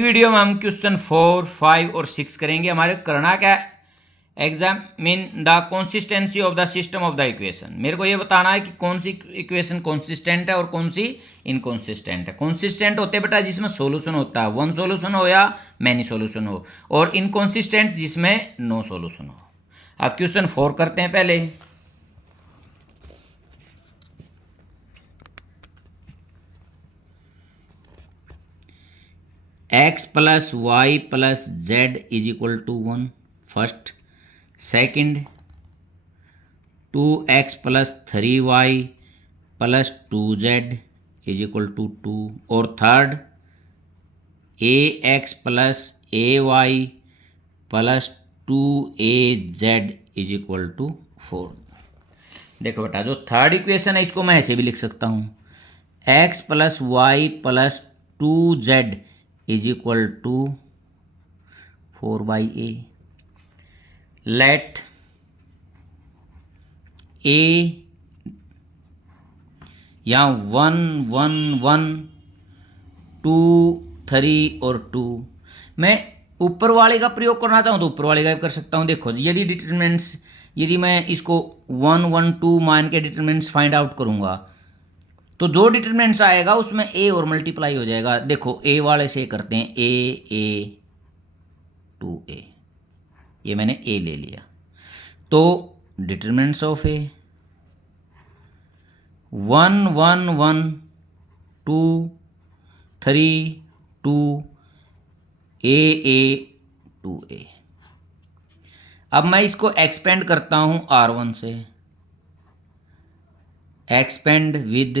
Video में हम question 4, 5 और 6 करेंगे। हमारे करना क्या है, examine the consistency of the system of the equation. मेरे को ये बताना है कि कौन सी इक्वेशन कंसिस्टेंट है और कौन सी इनकंसिस्टेंट है। कंसिस्टेंट होते हैं बेटा जिसमें सॉल्यूशन होता है, वन सॉल्यूशन हो या मैनी सॉल्यूशन हो, और इनकंसिस्टेंट जिसमें नो सॉल्यूशन हो। अब क्वेश्चन 4 करते हैं पहले। x plus Y plus Z is equal to 1 first. Second 2x plus 3y plus 2z is equal to 2। और third ax plus ay plus 2az is equal to 4। देखो बेटा, जो थर्ड इक्वेशन है इसको मैं ऐसे भी लिख सकता हूँ, x plus Y plus 2z is equal to 4/a। Let a या 1 1 1 2 3 और 2। मैं ऊपर वाले का प्रयोग करना चाहूँ तो ऊपर वाले का भी कर सकता हूँ। देखो यदि डिटरमिनेंट्स, यदि मैं इसको 1 1 2 मान के डिटरमिनेंट्स फाइंड आउट करूँगा तो जो डिटरमिनेंट्स आएगा उसमें a और मल्टीप्लाई हो जाएगा। देखो a वाले से करते हैं, a 2a, ये मैंने a ले लिया। तो determinants of a 1 1 1 2 3 2 a 2a। अब मैं इसको एक्सपेंड करता हूं r1 से, एक्सपेंड विद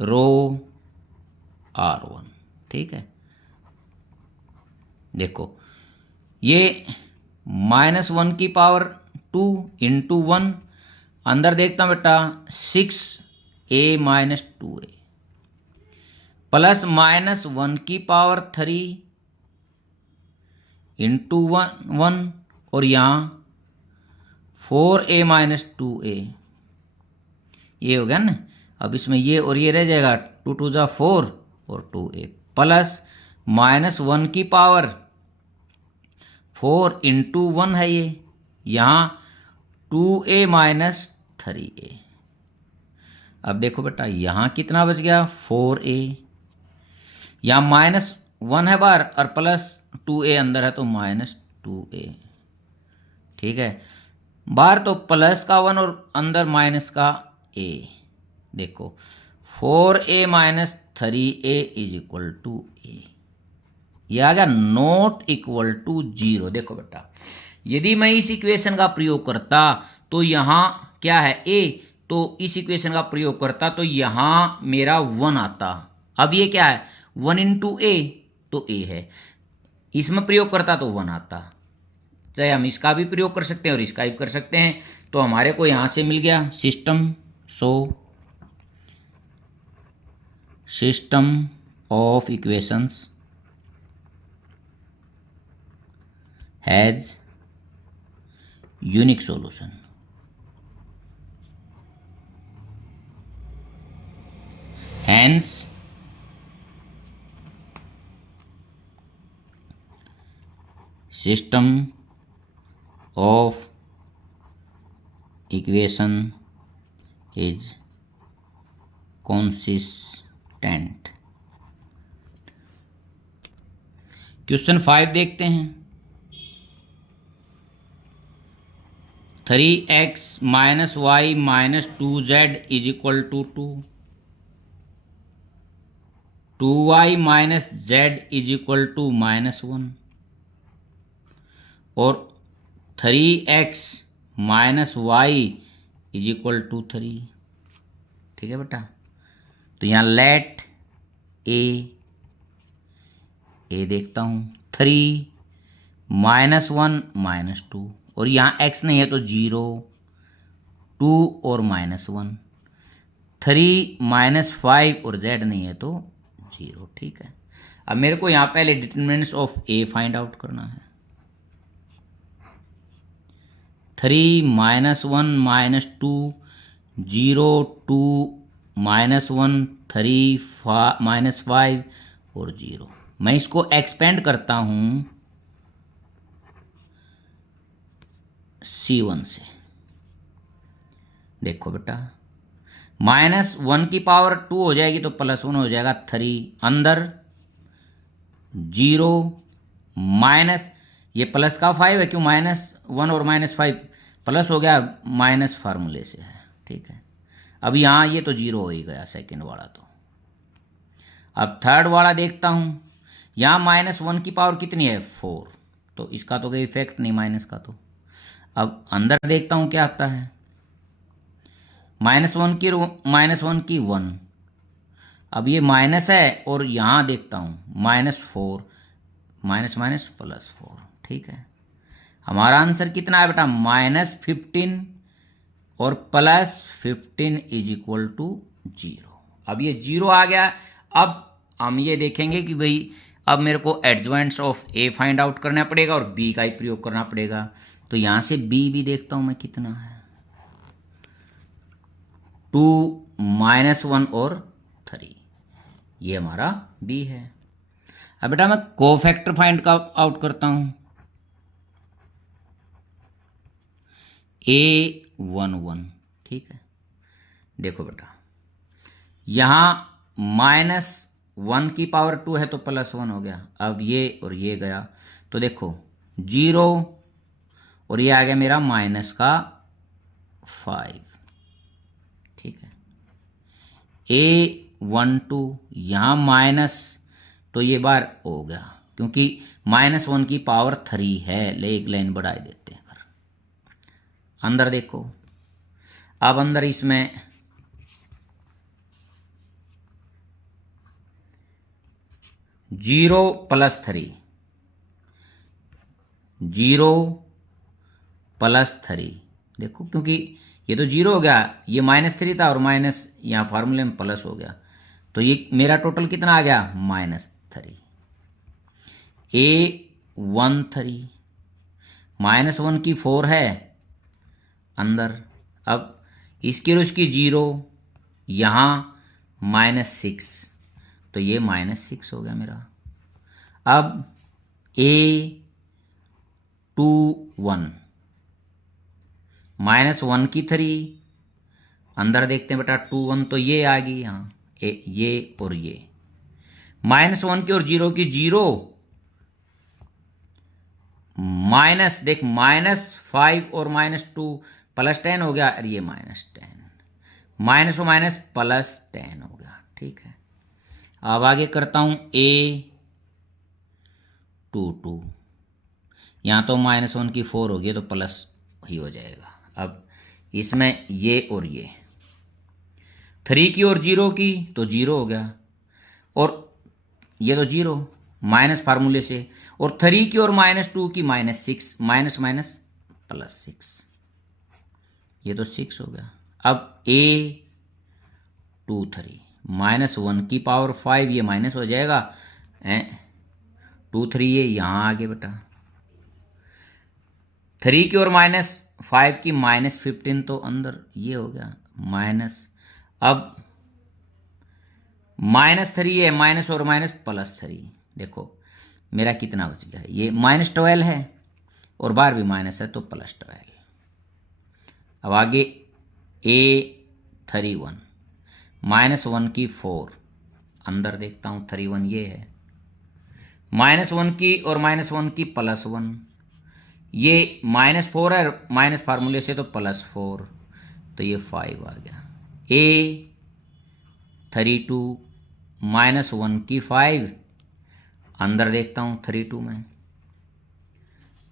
रो r1। ठीक है, देखो ये -1 की पावर 2 इंटू 1, अंदर देखता हूँ बेटा 6a माइनस 2a प्लस -1 की पावर 3 इंटू 1 और यहाँ 4a माइनस 2a, ये हो गया ना। अब इसमें ये और ये रह जाएगा, 2 2 जा 4 और 2a प्लस -1 की पावर 4 इंटू 1 है ये, यहाँ 2a माइनस 3a। अब देखो बेटा यहाँ कितना बच गया, 4a, यहाँ -1 है बाहर और प्लस 2a अंदर है तो -2a। ठीक है, बाहर तो प्लस का 1 और अंदर माइनस का a। देखो 4a minus 3a is equal to a, ये आ गया नॉट इक्वल टू 0। देखो बेटा यदि मैं इस इक्वेशन का प्रयोग करता तो यहाँ क्या है a, तो इस इक्वेशन का प्रयोग करता तो यहाँ मेरा 1 आता। अब ये क्या है, 1 इंटू a, तो a है, इसमें प्रयोग करता तो 1 आता। चाहे हम इसका भी प्रयोग कर सकते हैं और इसका भी कर सकते हैं। तो हमारे को यहाँ से मिल गया system of equations has unique solution. Hence system of equation is consistent। Question 5 देखते हैं। 3x minus Y minus 2z is equal to 2, 2y minus Z is equal to -1 और 3x minus Y is equal to 3। ठीक है बेटा, तो यहाँ late ए देखता हूँ, 3 -1 -2 और यहाँ x नहीं है तो 0 2 और -1, 3 -5 और z नहीं है तो 0। ठीक है, अब मेरे को यहाँ पहले determinants of a find out करना है। 3 -1 -2 0 2 -1 3 -5 और 0। मैं इसको एक्सपेंड करता हूं C1 से। देखो बेटा, -1 की पावर 2 हो जाएगी तो +1 हो जाएगा 3, अंदर 0 माइनस, ये प्लस का 5 है, क्यों -1 और -5 प्लस हो गया, माइनस फार्मूले से है। ठीक है, अब यहाँ ये तो 0 हो ही गया सेकेंड वाला तो। अब थर्ड वाला देखता हूँ, यहाँ -1 की पावर कितनी है 4, तो इसका तो कोई इफेक्ट नहीं माइनस का तो। अब अंदर देखता हूँ क्या आता है, -1 की 1, अब ये माइनस है और यहाँ देखता हूँ -4, +4। ठीक है, हमारा आंसर कितना है बेटा, -15 और +15 = 0। अब ये 0 आ गया। अब हम ये देखेंगे कि भाई अब मेरे को एडजॉइंट्स ऑफ ए फाइंड आउट करना पड़ेगा और बी का ही प्रयोग करना पड़ेगा। तो यहाँ से बी भी देखता हूँ मैं कितना है, 2, -1 और 3, ये हमारा बी है। अब बेटा मैं कोफैक्टर फाइंड आउट करता हूँ, A11। ठीक है, देखो बेटा यहाँ -1 की पावर 2 है तो +1 हो गया। अब ये और ये गया तो देखो 0 और ये आ गया मेरा -5। ठीक है, A12 यहाँ माइनस, तो ये बार हो गया क्योंकि -1 की पावर 3 है, ले एक लाइन बढ़ाई देते हैं। अंदर देखो, अब अंदर इसमें 0 + 3, 0 + 3, देखो क्योंकि ये तो 0 हो गया, ये -3 था और माइनस यहाँ फार्मूले में प्लस हो गया, तो ये मेरा टोटल कितना आ गया -3। A13 -1 की 4 है अंदर, अब इसकी और उसकी 0, यहाँ -6, तो ये -6 हो गया मेरा। अब A21 -1 की 3, अंदर देखते हैं बेटा 21, तो ये आ गई यहाँ ये और ये, -1 की और 0 की 0, माइनस देख -5 और -2 +10 हो गया, और ये -10, माइनस और माइनस +10 हो गया। ठीक है, अब आगे करता हूं A22, यहाँ तो -1 की 4 होगी तो प्लस ही हो जाएगा। अब इसमें ये और ये 3 की और 0 की तो 0 हो गया, और ये तो 0 माइनस फार्मूले से, और 3 की और -2 की -6, माइनस माइनस +6, ये तो 6 हो गया। अब A23 -1 की पावर 5, ये माइनस हो जाएगा, 2 3 ये यहाँ आ गए बेटा, 3 की और -5 की -15, तो अंदर ये हो गया माइनस। अब -3 है, माइनस और माइनस +3, देखो मेरा कितना बच गया, ये -12 है और बार भी माइनस है तो +12। अब आगे A31 -1 की 4, अंदर देखता हूँ 31 ये है, -1 की और -1 की +1, ये -4 है, माइनस फार्मूले से तो +4, तो ये 5 आ गया। A32 -1 की 5, अंदर देखता हूँ 32 में,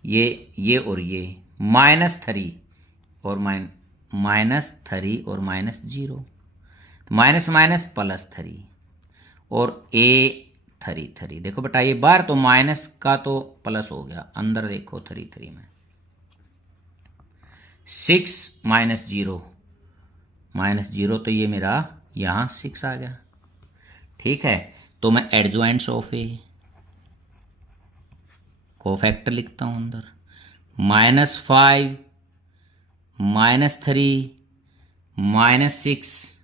ये और ये -3 और -3 और -0, माइनस माइनस +3, और A33, देखो बेटा ये बार तो माइनस का तो प्लस हो गया, अंदर देखो 33 में 6 -0 तो ये मेरा यहाँ 6 आ गया। ठीक है, तो मैं एडजॉइंट्स ऑफ ए कोफैक्टर लिखता हूँ अंदर, -5 -3 -6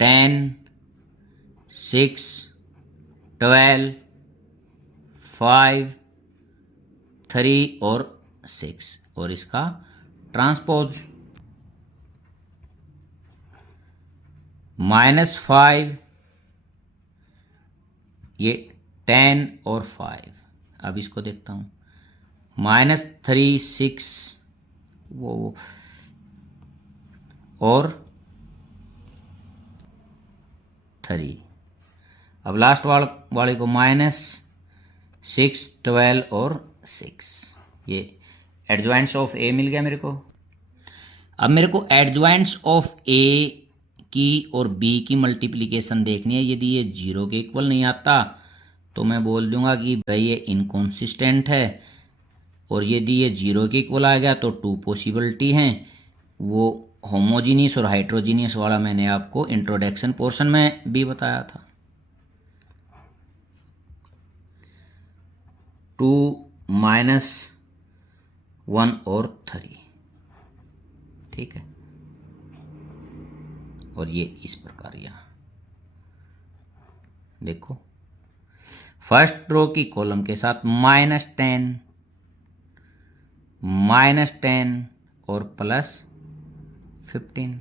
10 6, 12, 5, 3 और 6, और इसका ट्रांसपोज -5, ये 10 और 5। अब इसको देखता हूँ, -3, 6 वो और 3। अब लास्ट वाले को -6, 12 और 6। ये एडजॉइंट्स ऑफ ए मिल गया मेरे को। अब मेरे को एडजॉइंट्स ऑफ ए की और बी की मल्टीप्लिकेशन देखनी है। यदि ये 0 के इक्वल नहीं आता तो मैं बोल दूंगा कि भाई ये इनकॉन्सिस्टेंट है, और यदि ये 0 के इक्वल आ गया तो 2 पॉसिबिलिटी हैं। वो होमोजीनियस और हाइड्रोजीनियस वाला मैंने आपको इंट्रोडक्शन पोर्शन में भी बताया था। 2, -1 और 3, ठीक है। और ये इस प्रकार यहाँ देखो, फर्स्ट रो की कॉलम के साथ -10 और +15।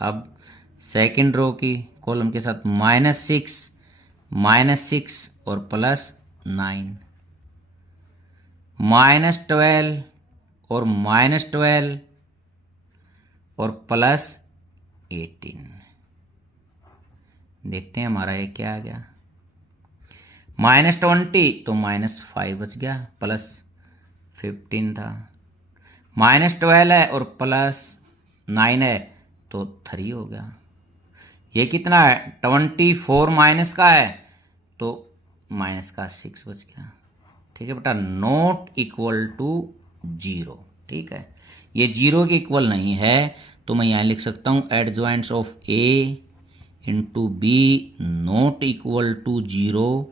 अब सेकंड रो की कॉलम के साथ -6 और +9, -12 और -12 और +18। देखते हैं हमारा ये क्या आ गया। -20 तो -5 बच गया, +15 था। -12 है और +9 है तो 3 हो गया। ये कितना है, 24 माइनस का है तो माइनस का 6 बच गया, ठीक है बेटा। नॉट इक्वल टू 0, ठीक है। ये 0 के इक्वल नहीं है तो मैं यहाँ लिख सकता हूँ adjoints of A into B not equal to 0,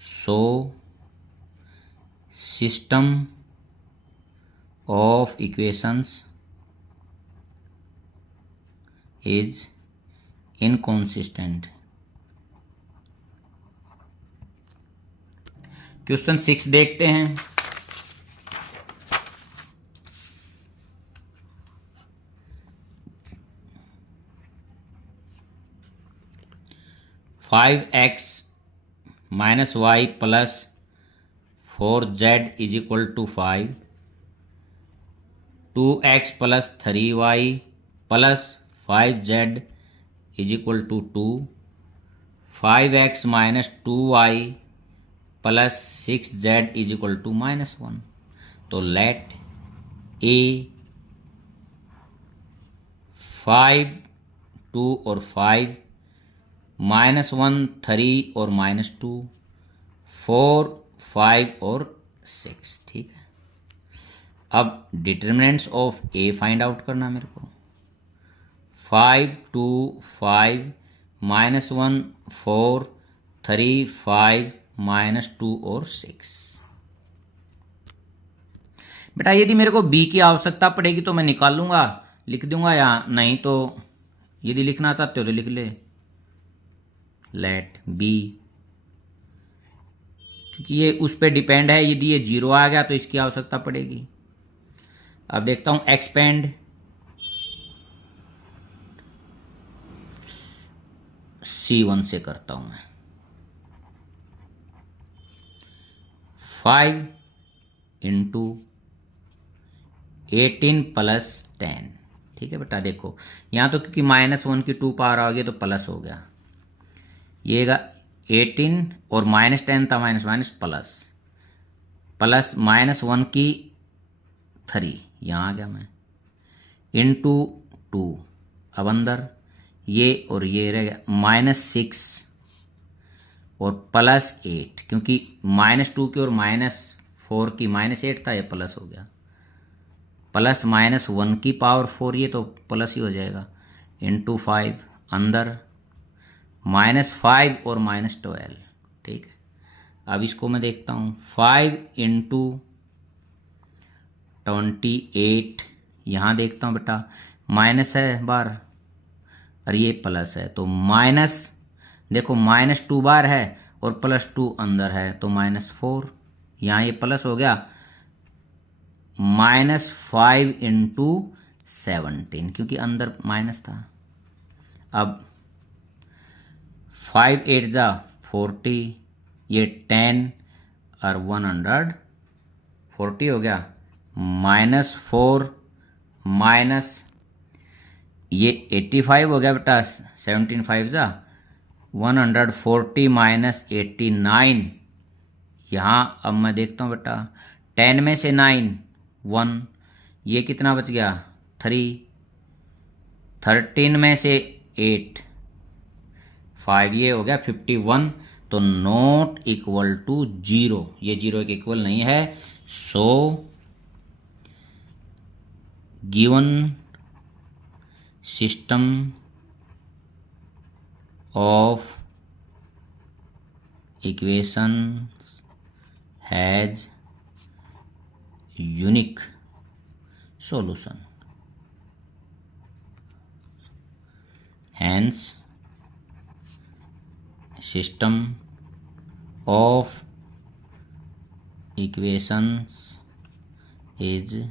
so system of equations is inconsistent. Question 6 देखते हैं। (5x - y + 4z = 5), 2x + 3y + 5z = 2, 5x - 2y + 6z = -1। तो लेट ए 5, 2 और 5, -1, 3 और -2, 4, 5 और 6, ठीक है। अब determinants of A find out करना मेरे को। 5, 2, 5, -1, 4, 3, 5, -2 और 6। बेटा यदि मेरे को बी की आवश्यकता पड़ेगी तो मैं निकाल लूँगा, लिख दूंगा, या नहीं तो यदि लिखना चाहते हो तो लिख ले लेट बी, क्योंकि ये उस पर डिपेंड है। यदि ये 0 आ गया तो इसकी आवश्यकता पड़ेगी। अब देखता हूँ एक्सपेंड, C1 से करता हूँ मैं। 5 × 18 + 10, ठीक है बेटा। देखो यहाँ तो क्योंकि -1 की 2 पावर आ गई तो प्लस हो गया, ये 18 और -10 था, माइनस प्लस -1 की 3 यहाँ आ गया मैं, इंटू 2। अब अंदर ये और ये रह गया -6 और +8, क्योंकि -2 की और -4 की -8 था, ये प्लस हो गया। प्लस -1 की पावर 4, ये तो प्लस ही हो जाएगा, इंटू 5 अंदर -5 और -12, ठीक है। अब इसको मैं देखता हूँ, 5 × 28, यहाँ देखता हूँ बेटा माइनस है बार और ये प्लस है, तो देखो -2 बार है और +2 अंदर है तो -4, यहाँ ये प्लस हो गया, -5 × 17 क्योंकि अंदर माइनस था। अब 5 8 जा 40, ये 10 और 140 हो गया, -4 माइनस ये 85 हो गया बेटा, 17 5 जा 140 - 89। यहाँ अब मैं देखता हूँ बेटा, 10 में से 9 1, ये कितना बच गया 3, 13 में से 8 5, ये हो गया 51। तो नॉट इक्वल टू 0, ये 0 के इक्वल नहीं है। So given system of equations has unique solution. Hence, system of equations is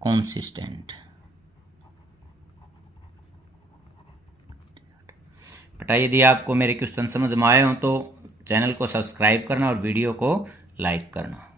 consistent. बेटा यदि आपको मेरे क्वेश्चन समझ में आए हो तो चैनल को सब्सक्राइब करना और वीडियो को लाइक करना।